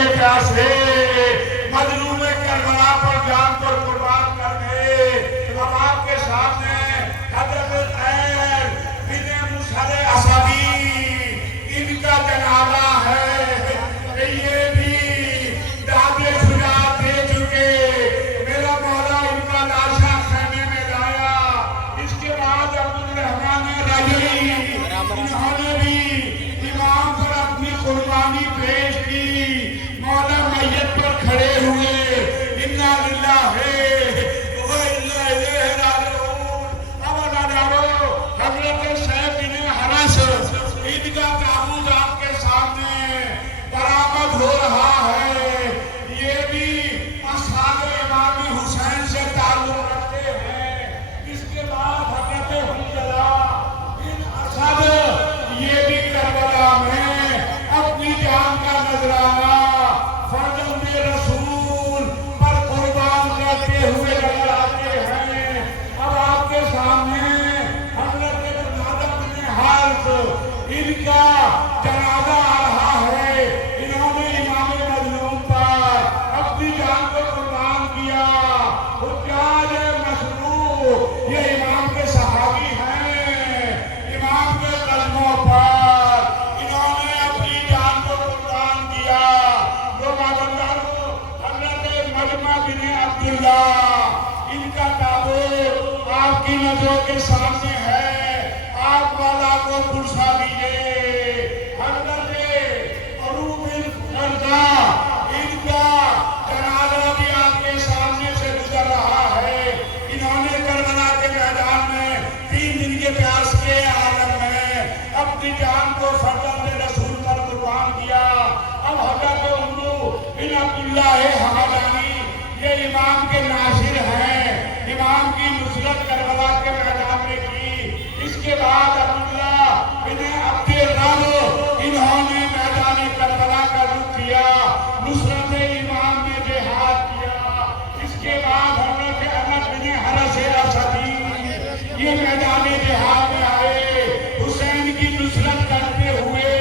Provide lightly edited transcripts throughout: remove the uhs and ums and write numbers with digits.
کے پیاسے مظلوم کربلا پر جان پر قربان کر گئے۔ اب آپ کے سامنے حضرت خیر بن مسہر اسدی ان کا جنازہ ہے کہ یہ بھی داد شجاعت دے چکے۔ میرا مولا ان کا لاشا خیمے میں لایا۔ اس کے بعد عبدالرحمن رجعی انہوں نے بھی امام پر اپنی قربانی پیش کی۔ مولا میت پر کھڑے ہوئے، انا للہ و انا الیہ راجعون۔ اب نظارو حضرت سیف بن حرس ان کا تابوت آپ کے سامنے برآمد ہو رہا ہے۔ یہ بھی اصحاب امام حسین سے تعلق رکھتے ہیں۔ اس کے بعد حضرت حنظلہ بن اسد یہ بھی کربلا میں اپنی جان کا نذرانہ فرزند رسول پر قربان کرتے ہوئے نظر آتے ہیں۔ اب آپ کے سامنے حضرت جنازہ بن حارث ان کا جنازہ آ رہا ہے۔ انہوں نے امام مظلوم پر اپنی جان کو قربان کیا۔ حجاج مشروع یہ امام کے صحابی ہیں۔ امام کے قدموں پر انہوں نے اپنی جان کو قربان کیا۔ دو مازنداروں حضرت مجمع بن عبداللہ ان کا تابوت آپ کی نظروں کے سامنے ہے۔ آپ والا کو پرسا دیجئے۔ حضرت عروب بن قرظہ ان کا جنازہ بھی آپ کے سامنے سے گزر رہا ہے۔ انہوں نے کربلا کے میدان میں 3 دن کے پیاس کے عالم میں اپنی جان کو فرزند رسول پر قربان کیا۔ اب حضرت عمرو بن عبداللہ حمدانی یہ امام کے ناصر ہیں۔ امام کی نصرت کربلا کے میدان میں کی۔ اس کے بعد عبداللہ بن عبد الرب انہوں نے میدان کربلا کا رخ کیا، نصرت امام نے جہاد کیا۔ اس کے بعد حضرت انس بن حرس اسدی یہ میدان جہاد میں آئے، حسین کی نصرت کرتے ہوئے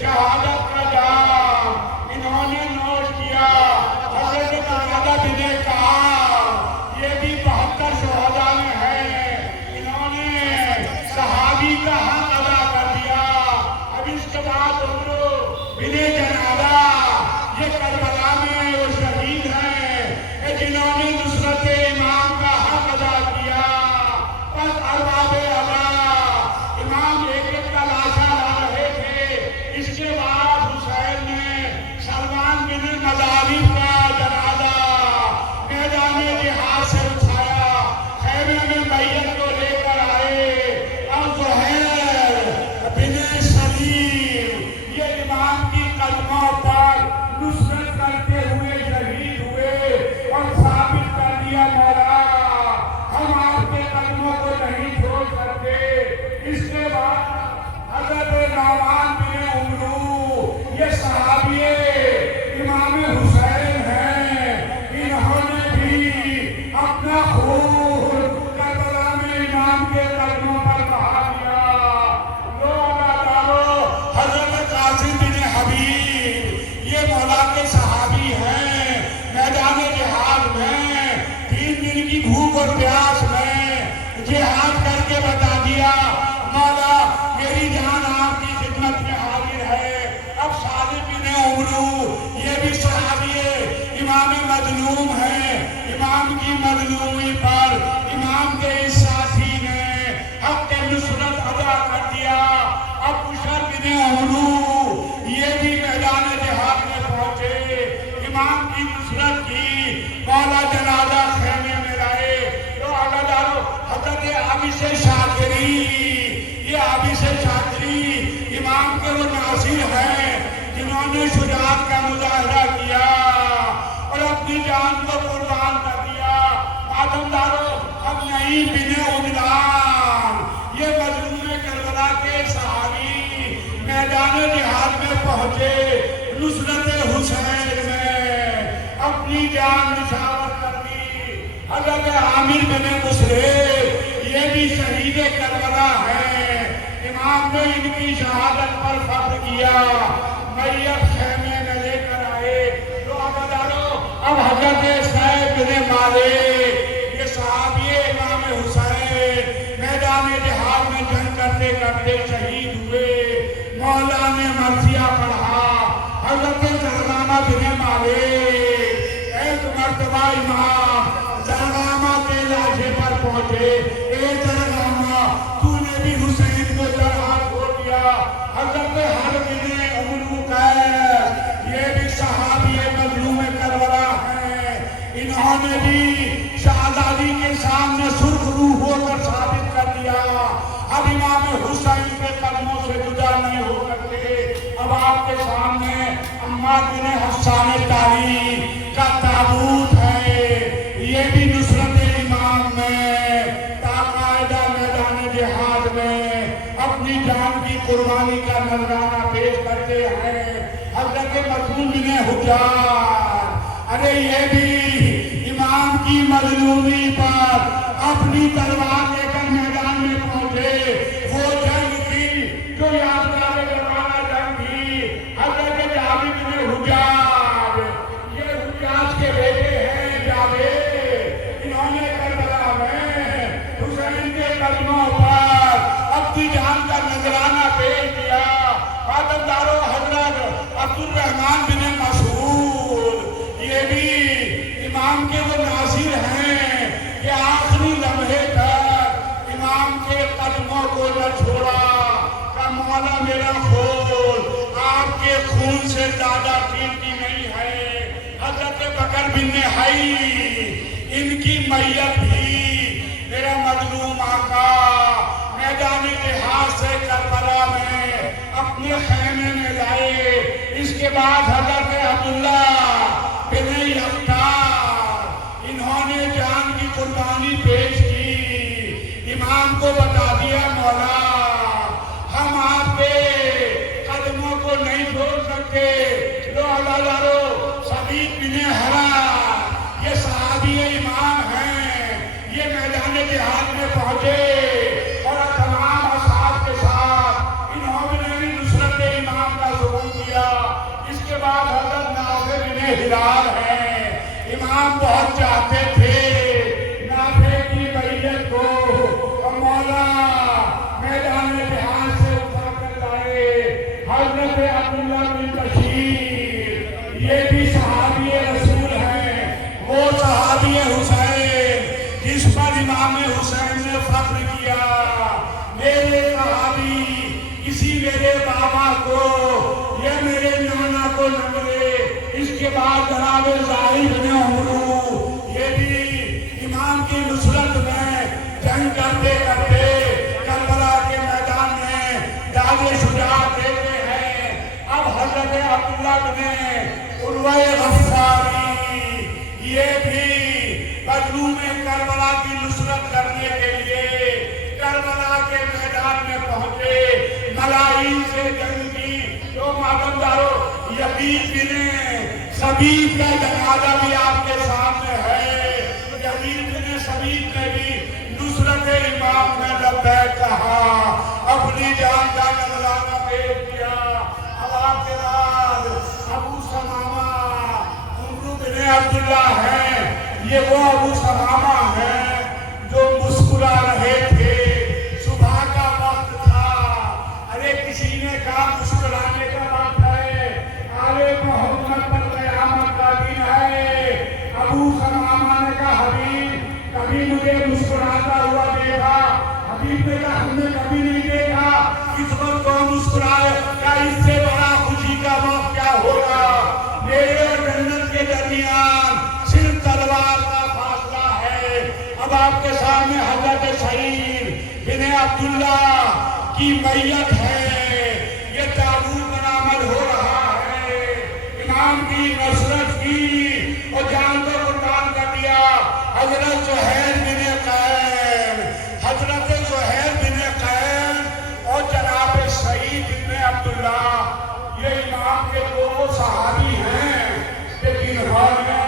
شہادت کا جام انہوں نے نوش کیا۔ حضرت قتادہ بن کعب یہ بھی 72 شہداء میں ہیں۔ انہوں نے صحابی کا حق ادا کر دیا۔ اب اس کے بعد عمرو بن جنادہ یہ کربلا میں وہ شہید ہیں کہ جنہوں نے نصرت امام کا حق ادا کیا۔ بس ارباب ادا امام ایک ایک کا لاشا لا رہے تھے۔ اس کے بعد حسین نے سلمان بن مظاہر کا جنازہ میدان جہاد سے اٹھایا، خیمے میں میت کو لے کر آئے۔ اب زہیر بن سلیم یہ امام کی قدموں پر نصرت کرتے ہوئے شہید ہوئے اور ثابت کر دیا مولا ہم آپ کے قدموں کو نہیں چھوڑ سکتے۔ اس کے بعد حضرت نعمان بن عمرو یہ صحابی امام حسین ہیں۔ انہوں نے بھی اپنا خون کربلا میں امام کے قدموں پر بہا دیا۔ لو ادادارو حضرت قاسم بن حبیب یہ مولا کے صحابی ہیں۔ میدان جہاد میں 3 دن کی بھوک اور پیاس میں جہاد کر کے بتا دیا مولا میری جان آپ کی خدمت میں حاضر ہے۔ اب صادق بن عمرو یہ بھی صحابی امام مظلوم ہیں۔ امام کی مظلومی پر امام کے اس ساتھی نے حق کے نصرت ادا کر دیا۔ اب بشر بن عمرو یہ بھی میدان جہاد میں پہنچے، امام کی نصرت کی، مولا جنازہ خیمے میں لائے۔ تو عزیزانو حضرت عابس شاکری یہ عابس شاکری امام کے وہ ناصر ہیں جنہوں نے شجاعت کا مظاہرہ کیا اور اپنی جان کو قربان کر دیا۔ مازندارو اب نعیم بن عدلان یہ مظلوم کربلا کے صحابی میدان جہاد میں پہنچے، نصرت حسین میں اپنی جان نچھاور کر دی۔ حضرت عامر بن مسلم یہ بھی شہید کربلا ہے۔ امام نے ان کی شہادت پر فخر کیا۔ میت خیمے میں لے کر آئے۔ والے یہ صحابی امام حسین میدان جہاد میں جنگ کرتے کرتے شہید ہوئے. مولا نے مرثیہ پڑھا. حضرت زرغامہ بن مالک ایک مرتبہ امام زرغامہ کے لاشے پر پہنچے. اے زرغامہ تو نے بھی حسین کو جرحا چھوڑ دیا. حضرت حرب بن عمرو قیس یہ بھی صحابی مظلوم کربلا ہیں. انہوں نے بھی شہزادی کے سامنے سرخ روح ہو کر ثابت کر دیا اب امام حسین کے قدموں سے جدا نہیں ہو سکتے. اب آپ کے سامنے عمار بن حسان تاری کا تابوت ہے. یہ بھی نصرت امام میں باقاعدہ میدان جہاد میں اپنی جان کی قربانی کا نذرانہ پیش کرتے ہیں. حضرت مسعود بن حجار ارے یہ بھی امام کی مظلومی پر اپنی تلوار لے کر میدان میں پہنچے. وہ جنگ تھی جو یادگار زمانہ جنگ تھی. حضرت جابر بن حجاج یہ حجاج کے بیٹے ہیں. جابر انہوں نے کربلا میں حسین کے قدموں پر اپنی جان کا نذرانہ پیش کیا. خادمدارو حضرت عبد الرحمن بن مسعود یہ بھی امام کے وہ ناصر ہیں کہ آخری لمحے تک امام کے قدموں کو نہ چھوڑا. کہ مولا میرا خون آپ کے خون سے زیادہ قیمتی نہیں ہے. حضرت بکر بن حی ان کی میت بھی میرا مظلوم آقا میدان جہاد سے کربلا میں اپنے خیمے میں لائے. اس کے بعد حضرت عبداللہ بن یفتار انہوں نے جان کی قربانی پیش کی. امام کو بتا دیا مولا ہم آپ کے قدموں کو نہیں چھوڑ سکتے. لو عزادارو صدیق بن حرام یہ صحابی امام ہیں. یہ میدان جہاد میں پہنچے اور تمام اصحاب کے ساتھ انہوں نے بھی نصرت امام کا ظہور کیا. اس کے بعد حضرت نافع بن ہلال ہیں. امام بہت چاہتے تھے نافع کی بیعت کو اور مولا میدان جہاد سے اٹھا کر لائے. حضرت عبداللہ بن بشیر یہ بھی صحابی رسول ہیں. وہ صحابی حسین جس پر امام حسین نے فخر کیا. میرے صحابی کسی میرے بابا کو یا میرے نانا کو نہ ملے. اس کے بعد جناب ظاہر بن عمرو یہ بھی امام کی نصرت میں جنگ کرتے کرتے کربلا کے میدان میں داد شجاعت دیتے ہیں. اب حضرت عبداللہ بن عروہ غفاری یہ بھی مظلوم کربلا کی نصرت کرنے کے لیے کربلا کے میدان میں پہنچے. ملائی سے جنگ کی. تو ماتمدارو یزید بن سبیت کا جنازہ بھی آپ کے سامنے ہے. یزید بن سبیت نے بھی نصرت امام میں لبیک کہا اپنی جان کا نذرانہ پیش کیا. اب آپ کے بعد ابو سمامہ عمرو بن عبداللہ ہیں. یہ وہ ابو سمامہ ہیں جو مسکرا رہے تھے. صبح کا وقت تھا. ارے کسی نے کہا مسکرانے کا وقت ہے. آلے محمد پر قیامت کا دن ہے. ابو سمامہ نے کہا حبیب کبھی مجھے مسکراتا ہوا دیکھا. حبیب نے کہا ہم نے کبھی نہیں دیکھا. اس وقت کو مسکرائے کیا اس سے بڑا خوشی کا وقت کیا ہوگا. میرے اور جنت کے درمیان صرف تلوار کا فاصلہ ہے. اب آپ کے سامنے حضرت سعید بن عبداللہ کی میت ہے. یہ تابوت برآمد ہو رہا ہے. امام کی نصرت کی اور جان کو قربان کر دیا. حضرت زہیر بن قین حضرت زہیر بن قین اور جناب سعید بن عبداللہ یہ امام کے دو صحابی ہیں. لیکن انہوں نے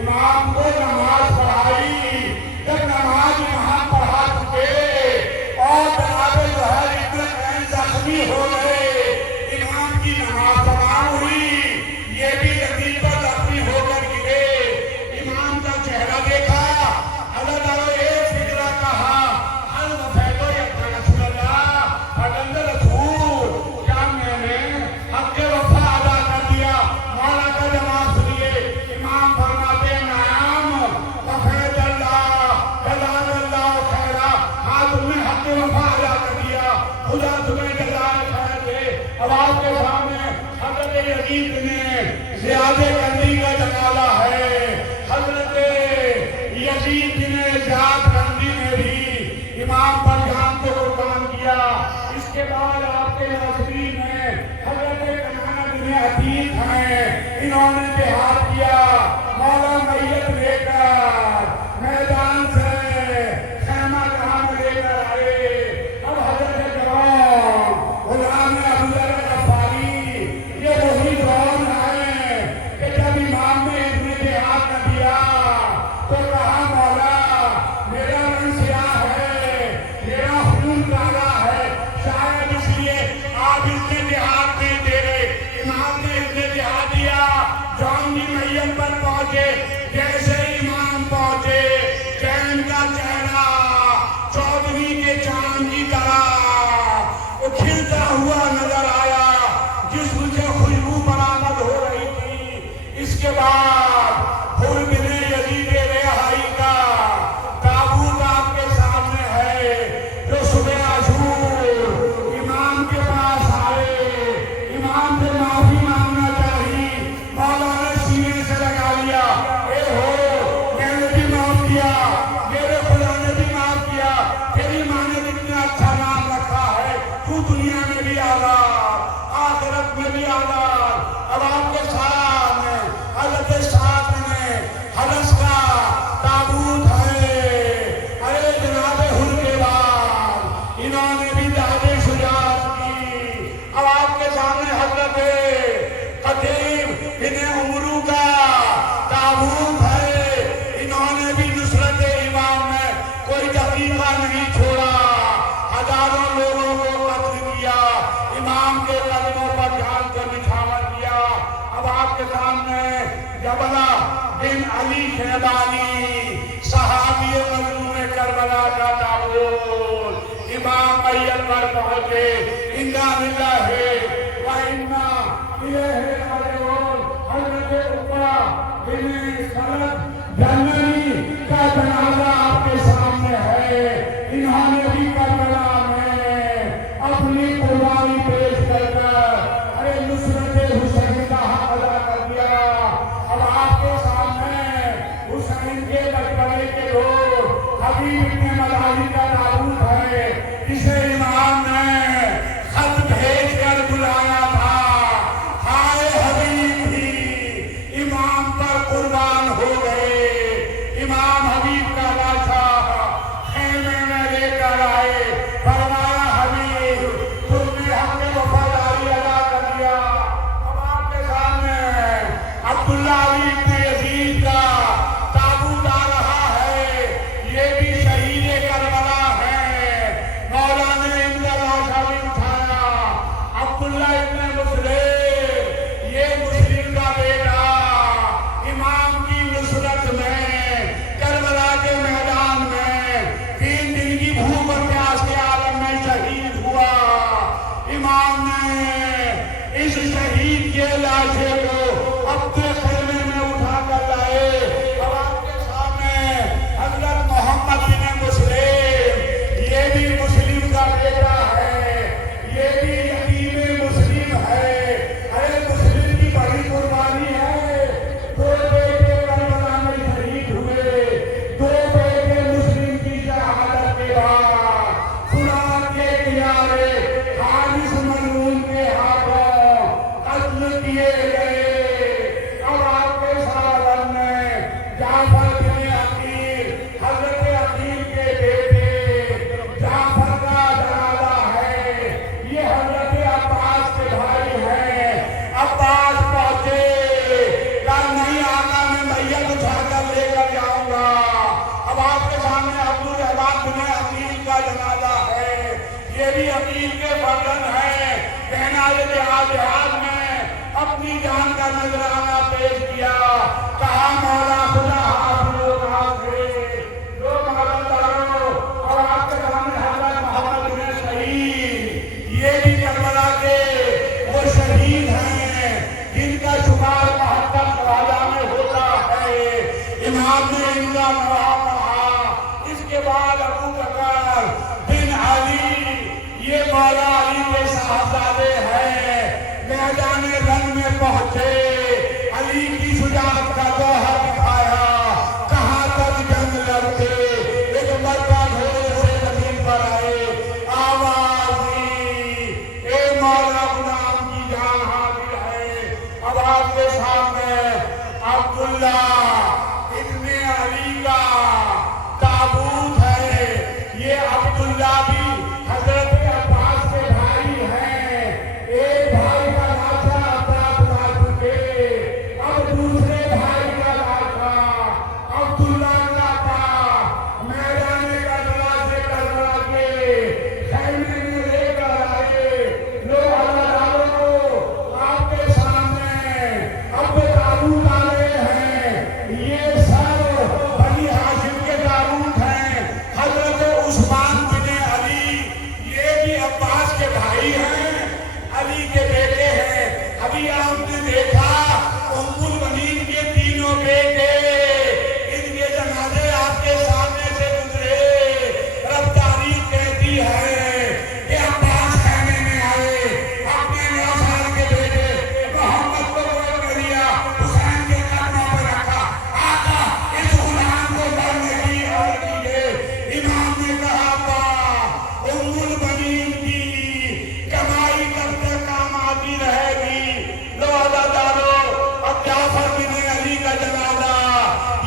امام کو نماز پڑھائی. جب نماز یہاں پڑھا چکے اور جناب زہیر بن قین زخمی ہو گئے. امام کی نماز تمام ہوئی. یہ بھی زمین پر زخمی ہو کر گرے. امام کا چہرہ دیکھ اب آپ کے سامنے حضرت یزید نے زیادہ کرنے کا جنازہ ہے. حضرت یزید نے زیادہ کرنے میں بھی امام پر جان کو قربان کیا. اس کے بعد آپ کے ناظرین میں حضرت کنعان بن عتیق ہیں، انہوں نے جہاد کیا. مولا میت لے کر میدان سے خیمہ کہاں میں لے کر آئے. اب حضرت جوان غلام ابوذر غفاری یہ وہی دور ہے کہ جب امام نے ابن جہاد نہ دیا تو کہا مولا میرا رنگ سیاہ ہے، میرا خون کالا ہے، شاید اس لیے آپ ابن جہاد نہیں دے رہے. امام نے ابن جہاد دیا. جان کی میت پر پہنچے، جیسے امام پہنچے چین کا چہرہ چودھویں کے چاند کی طرح وہ کھلتا ہوا نظر آیا، جسم سے خوشبو برآمد ہو رہی تھی. اس کے بعد حر بن یزید رہائی کا تابوت آپ کے سامنے ہے، جو صبح عاشور امام کے پاس آئے. امام سے معافی مانگنا چاہی. مولا نے سینے سے لگا لیا، اے ہو میں نے بھی معاف کیا، میرے خدا نے بھی معاف کیا، تیری ماں نے اتنا اچھا نام رکھا ہے، تو دنیا میں بھی آزاد آخرت میں بھی آزاد. اب آپ کے سامنے حضرت سعد نے حلس کا تابوت ہے. ارے جناب حر کے بعد انہوں نے بھی داد شجاعت کی. اب آپ کے سامنے حضرت قتیب بن عمرو کا تابوت ہے. انہوں نے بھی نصرت امام میں کوئی دقیقہ نہیں چھوڑا، ہزاروں لوگوں کو قتل کیا، امام کے قدموں پر جان کر نچھاور کیا. اب آپ کے سامنے جبلہ بن علی شیبانی صحابی مظلوم کربلا کا تابوت. امام میت پر پہنچے، انا للہ و انا الیہ راجعون. حضرت عقبہ بن خالد جنانی کا جنازہ آپ کے سامنے ہے. انہوں نے بھی کربلا میں اپنی قربانی پیش کر ارے نصرت حسین کا حق ادا کر دیا. اب آپ کے سامنے حسین کے بچپنے کے لوگ حبیب ابن ملاحی کا تابوت ہے، جسے امام نے خط بھیج کر بلایا تھا. ہائے حبیب بھی امام پر قربان ہو گئے. امام حبیب کا لاشا خیمے میں لے کر آئے. فرمایا حبیب تم نے ہم نے وفاداری ادا کر دیا. اب آپ کے سامنے عبداللہ علی ابن یزید کا تابوت آ رہا ہے. یہ بھی شہید کربلا ہے. مولا نے ان کا لاشا بھی اٹھایا. عبداللہ ابن مسلم، یہ مسلم کا بیٹا امام کی نصرت میں کربلا کے میدان میں 3 دن کی بھوک اور پیاس کے عالم میں شہید ہوا. امام نے اس شہید کے لاشے کو اپنے خیمے میں اٹھا کر لائے. اب آپ کے سامنے حضرت محمد بن مسلم، یہ بھی مسلم کا بیٹا ہے، یہ بھی یتیم مسلم ہے. ارے مسلم کی بڑی قربانی ہے. 2 بیٹے کربلا میں شہید ہوئے. 2 بیٹے مسلم کی شہادت کے بعد فرات کے کنارے حارث ملعون کے ہاتھوں قتل کیے گئے. اب آپ کے سامنے جعفر بن عقیل، حضرت عقیل کے بیٹے جعفر کا جنازہ ہے. یہ حضرت عباس کے بھائی ہیں. عباس پہنچے، کہا نہیں آقا میں میت اٹھا کر لے کر جاؤں گا. اب آپ کے سامنے عبدالرحمن بن عقیل کا جنازہ ہے. یہ بھی عقیل کے فرزند ہیں. کہنا یہ جہاد میں اپنی جان کا نذرانہ پیش کیا. کہا مولا خدا حافظ حافظ جو مددگاروں. اور آپ کے سامنے حضرت محمد بن شہید، یہ بھی کربلا کے وہ شہید ہیں جن کا شمار 72 شہداء میں ہوتا ہے. امام نے ان کا نام پڑھا. اس کے بعد ابو بکر بن علی، یہ مولا علی کے صاحبزادے ہیں. میدان رنگ میں پہنچے، علی کی شجاعت کا گوہر دکھایا، کہاں تک جنگ لڑتے، ایک مرتبہ گھوڑے سے زمین پر آئے، آواز دی، اے مولا غلام کی جان حاضر ہے۔ اب آپ کے سامنے عبداللہ ابن علی کا تابوت ہے۔ یہ عبداللہ بھی حضرت عباس کے بھائی ہیں، ایک بھائی کا لاشا عباس لا چکے، اب دوسرے بھائی کا لاشا عبداللہ کا تھا، میدان کربلا سے کربلا کے خیمے میں لے کر آئے۔ لو عزیزانو، آپ کے سامنے اب تابوت آ رہے ہیں، یہ سب بنی ہاشم کے تابوت ہیں۔ حضرت عثمان بن علی یہ بھی عباس کے بھائی ہیں، علی کے بیٹے ہیں۔ ابھی آپ نے دیکھا ام المؤمنین کے تینوں بیٹے، ان کے جنازے آپ کے سامنے سے گزرے۔ رب تاریخ کہتی ہے کہ عباس خیمے میں آئے، اپنے 9 سال کے بیٹے محمد کو گود میں لیا، حسین کے قدموں پر رکھا، آقا اس غلام کو مرنے کی اجازت دیجیے۔ امام نے کہا ابا، ام المؤمنین کی کمائی کب تک کام آتی رہے گی۔ لو عزیزانو، اب جعفر بن علی کا جنازہ،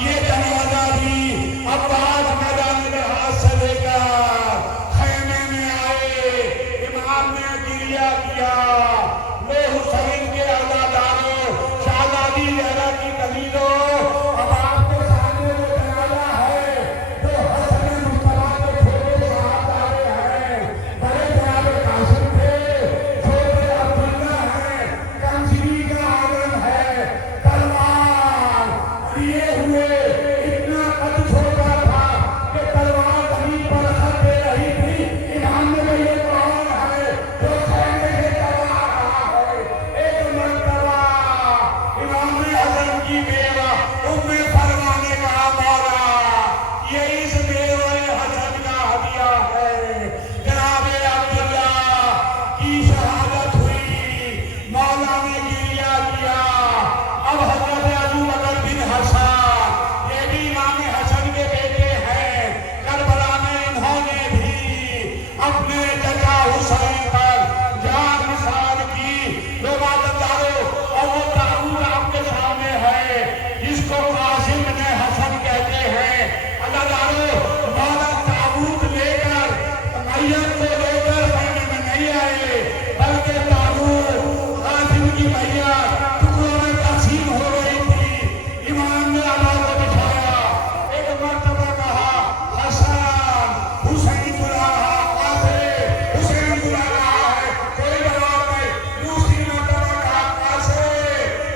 یہ جنازہ بھی عباس میدان جہاد سے لے کر خیمے میں آئے۔ امام نے گریہ کیا، لو حسین کے عزیزانو، شہزادی زہرا کی دلیلو، اب آپ کے سامنے جو جنازہ ہے، جو حسن مصطفیٰ کے چھوٹے صاحبزادے ہیں، بڑے جناب قاسم تھے، چھوٹے عبداللہ ہیں، کمسری کا عالم ہے، تلوار لیے ہوئے، اتنا قد چھوٹا تھا کہ تلوار زمین پر خط دے رہی تھی۔ امام نے کہا یہ کون ہے جو خیمے سے چلا رہا ہے؟ ایک مرتبہ امام اعظم کی بیوہ ام فرما نے کہا مولا، یہ اس بیوہ حسن کا ہدیہ ہے۔ جناب عبداللہ کی شہادت ہوئی، مولا نے گریہ کیا۔ اب حضرت ابو بکر بن حسن، یہ بھی امام حسن کے بیٹے ہیں، کربلا میں انہوں نے بھی اپنے چچا حسین پر جان نثار کی۔ لوگ عزیزانو، اور وہ تابوت آپ کے سامنے ہے جس کو قاسم بن حسن کہتے ہیں۔ عزیزانو، مولا تابوت لے کر میت کو لے کر خیمے میں نہیں آئے، بلکہ تابوت قاسم کی میت ٹکڑوں میں تقسیم ہو رہی تھی۔ امام نے عبا کو بٹھایا، ایک مرتبہ کہا حسن، حسین بلا رہا ہے، حسین بلا رہا ہے، کوئی جواب نہیں۔ دوسری مرتبہ کہا قاسم،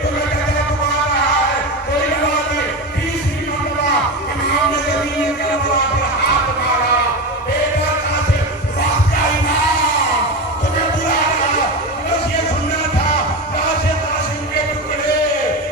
تمہیں کہتا پکار رہا ہے، کوئی جواب نہیں۔ تیسری مرتبہ امام نے زمین کے ابواب پر ہاتھ مارا، بیٹا قاسم، وقت کا امام تمہیں بلا رہا، بس یہ سننا تھا۔ کاسے قاسم کے ٹکڑے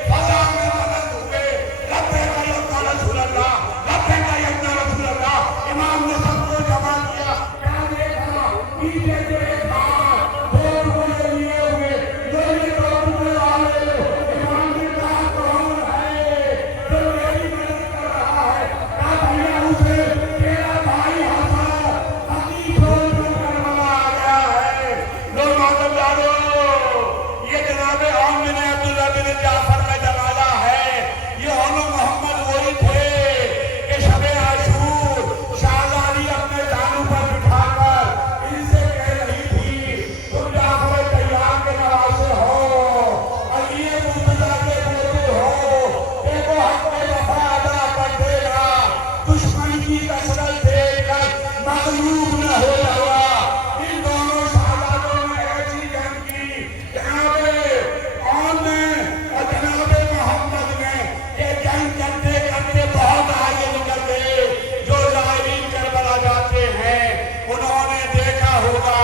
فضا میں بلند ہوئے، لبیک یا رسول اللہ، لبیک یا رسول اللہ۔ امام نے سب کو جمع کیا، کیا دیکھا پیچھے جو ایک بات دو ٹکڑے لیے ہوئے، جو یہ دو ٹکڑے والے، امام نے کہا کون ہے جو میری مدد کر رہا ہے؟ کہا بھیا حسین، تیرا بھائی حسن اپنی چھوڑ کر کربلا آ گیا ہے۔ لوگ عزیزانو، یہ جناب عون بن عبداللہ بن جعفر کا جنازہ ہے۔ یہ عون محمد وہی تھے کہ شب عاشور شہزادی اپنے جانو پر بٹھا کر ان سے کہہ رہی تھی تم جعفر طیار کے نواسے ہو، علی مرتضیٰ کے بیٹے ہو، دیکھو حق پہ وفا ادا کر دے گا، دشمن کی کثرت دیکھ کر مغلوب نہ ہو جاؤ۔ ان دونوں شہزادوں نے ایسی جنگ کی، جناب عون نے اور جناب محمد نے، یہ جنگ کرتے کرتے بہت آگے نکل گئے۔ جو زائرین کربلا جاتے ہیں انہوں نے دیکھا ہوگا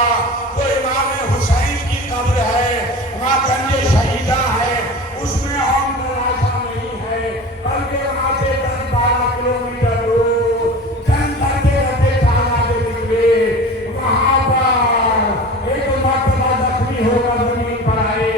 تو امام حسین کی قبر ہے، وہاں گنج شہیدہ ہے، اس میں عون کا لاشا نہیں ہے، بلکہ وہاں سے 10-12 کلومیٹر دور جنگ کرتے کرتے چال آگے نکلے۔ وہاں پر ایک مرتبہ زخمی ہو کر زمین پر آئے،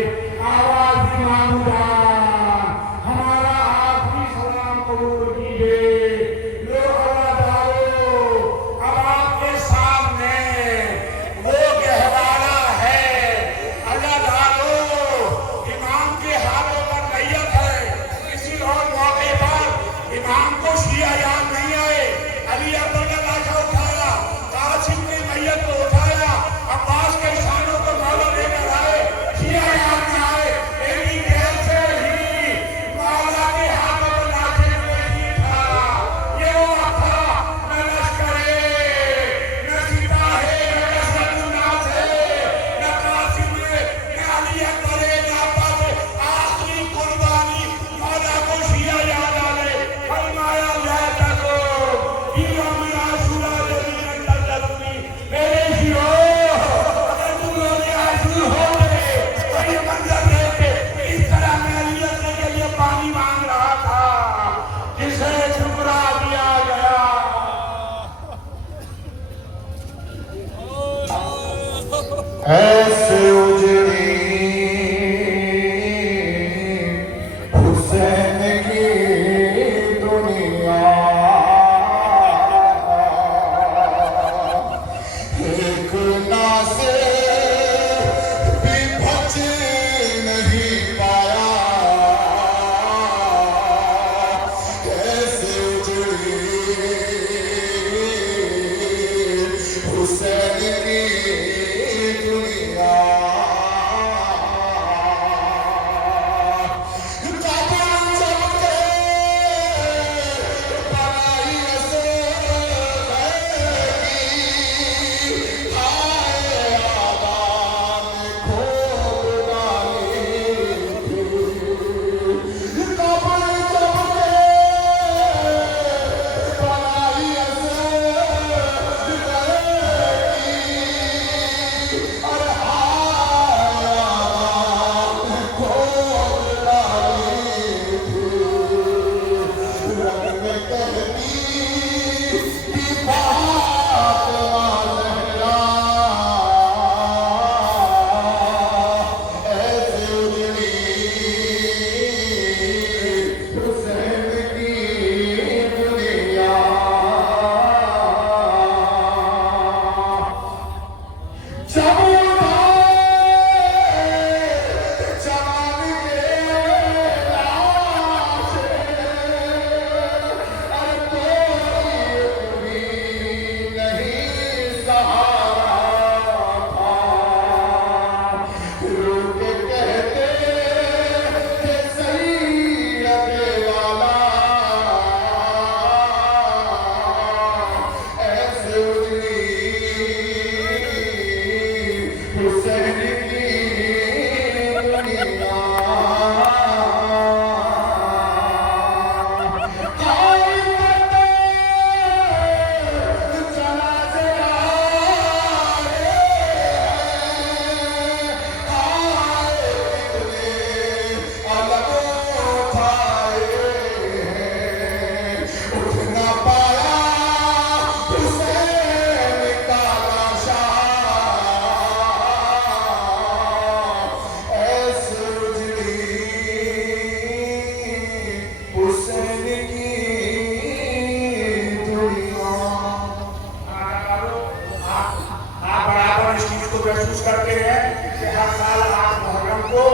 8 محرم کو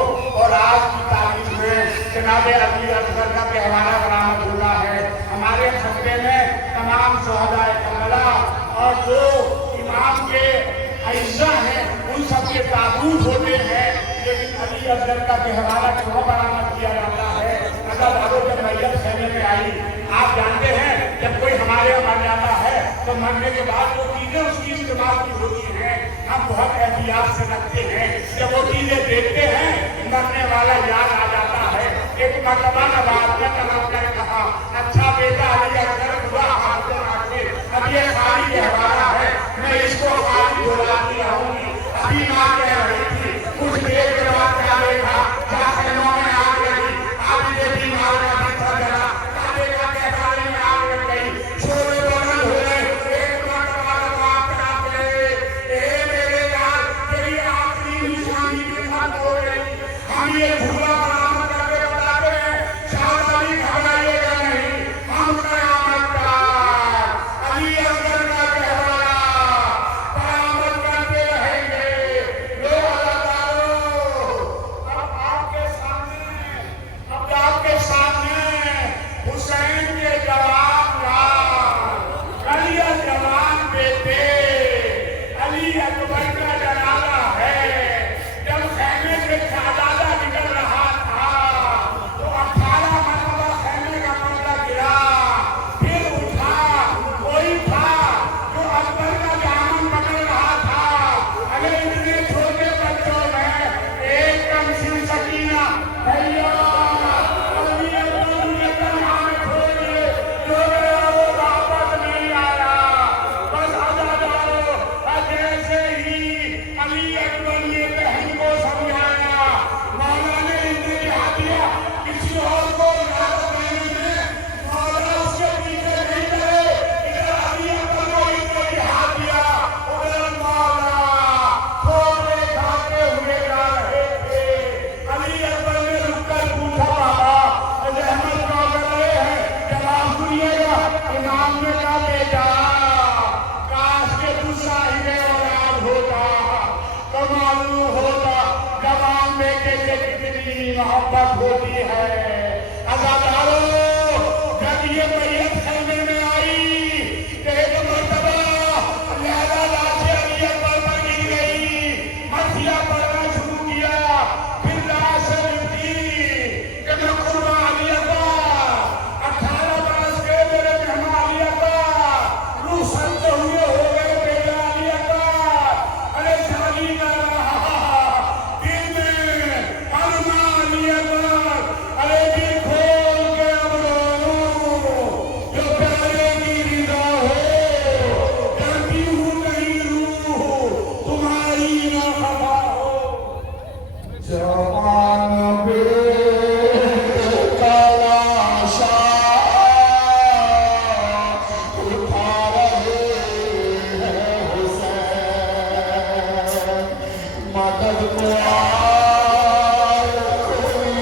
اور آج کی تاریخ میں جناب علی اصغر کا کہوارہ برآمد ہوا ہے۔ ہمارے خطبے میں تمام شہدائے کربلا اور جو امام کے اعزا ہیں ان سب کے تابوت ہوتے ہیں، لیکن علی اصغر کا کہوارہ کیوں برآمد کیا جاتا ہے؟ اگر داروں کے میت خیمے میں آئی، آپ جانتے ہیں جب کوئی ہمارے یہاں مر جاتا ہے تو مرنے کے بعد جو چیزیں اس کی استعمال کی ہوتی ہیں ہم بہت احتیاط سے رکھتے ہیں۔ جب وہ چیزیں دیکھتے ہیں مرنے والا یاد آ جاتا ہے۔ ایک مرتبہ نواز نے طلب کر کہا، اچھا بیٹا علی اصغر خدا حافظ رکھے، اب یہ خالی کہوارہ ہے، میں اس کو خالی دہراتی رہوں گی۔ ابھی ماں کہہ رہی تھی کچھ دیر کے بعد کیا دیکھا، کیا خیموں میں آگ لگی، اب یہ بھی ماں کا پتھر جلا، کعبے کا کہوارے میں آگ لگ گئی، شورے بلند ہوئے، ایک مرتبہ نواز کہا گئے، اے میرے یار تیری آخری نشانی بھی ختم ہو گئی۔ ہم یہ دھواں برآمد کر کے بتاتے ہیں، شاہ علی گھبرائیے گا نہیں، ہم قیامت کا علی اصغر کا کہوارہ برآمد کرتے رہیں گے۔ لوگ اللہ تعالیٰ اب آپ کے سامنے حسین کے جوان لال، علی جوان بیٹے، علی اکبر کا جنازہ ہے۔ جب خیمے سے شہزادہ نکل رہا تھا تو 18 مرتبہ خیمے کا پردہ گرا، پھر اٹھا، کوئی تھا جو اکبر کا دامن پکڑ رہا تھا۔ اگر اتنے چھوٹے بچوں میں ایک کمسن سکینہ بھیا علی اکبر نے تنہا میں چھوڑ دیے، جو گیا وہ واپس نہیں آیا۔ بس عزادارو، جیسے ہی علی اکبر نے بہن کو سمجھایا، مولا نے انہیں یاد دیا، کسی اور کو اجازت دینے میں مولا اس کے پیچھے نہیں چلے۔ ادھر علی اکبر کو انہیں یاد دیا، ادھر مولا ٹھوکریں کھاتے ہوئے جا رہے تھے۔ علی اکبر نے رک کر پوچھا، بابا رحمت کا کرے ہیں، جواب سنیے گا۔ امام نے کہا، بیٹا کاش کے تو صاحب اولاد ہوتا تو معلوم ہوتا جوان بیٹے سے کتنی محبت ہوتی ہے۔ عزادارو، جب یہ میت خیمے میں آئی تو ایک مرتبہ لیلا لاش علی اکبر پر گر گئی، مسیح پڑھنا شروع کیا، پھر لاش سے لپٹی کہ میں قربان علی اکبر، 18 برس کے میرے مہمان علی اکبر، روح سلتے ہوئے ہو گئے بیٹا علی اکبر، ارے شادی کر رہا دل میں ارما علی اکبر، ارے دل کھول کے اب رو، جو پیارے کی رضا ہو، جانتی ہوں کہیں روح تمہاری نہ خفا ہو۔ جوان بیٹا لاشا اٹھا رہے ہیں حسین، مدد کو آئے کوئی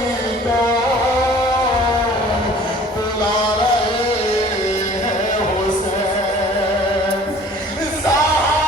تو بلا رہے ہیں حسین۔ سہارا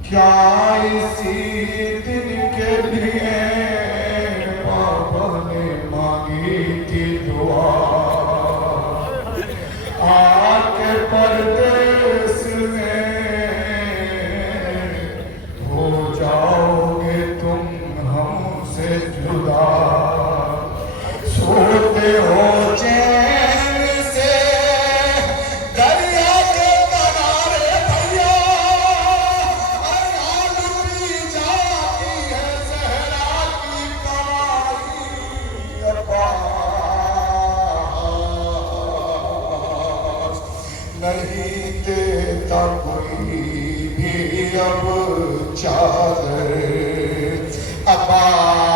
کیا اسی دن کے لیے بابا نے مانگی تھی دعا آ کے پردیس میں ہو جاؤ گے تم ہم سے جدا سوتے ہو چین سے دریا کے کنارے بھیا لٹی جاتی ہے صحرا کی کمائی عباس نہیں دیتا کوئی بھی اب چادر عباس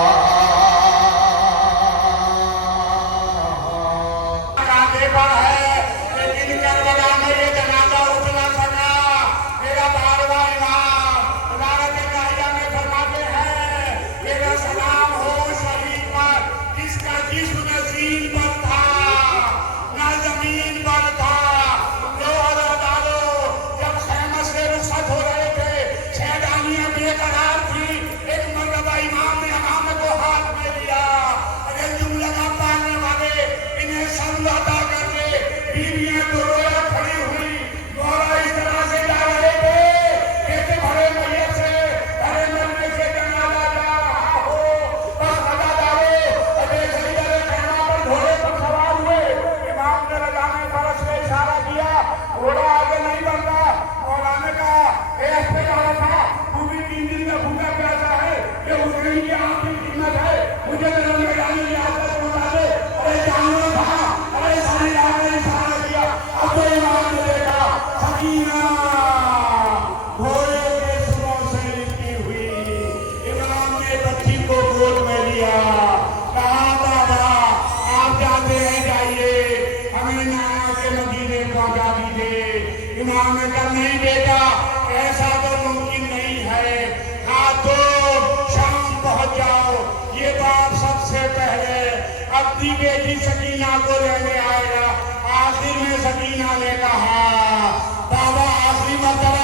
امام نے کہا نہیں بیٹا ایسا تو ممکن نہیں ہے ہاں تو شام پہنچ جاؤ یہ بات سب سے پہلے اپنی بیٹی سکینہ کو لینے آئے گا آخر میں سکینہ نے کہا بابا آخری مرتبہ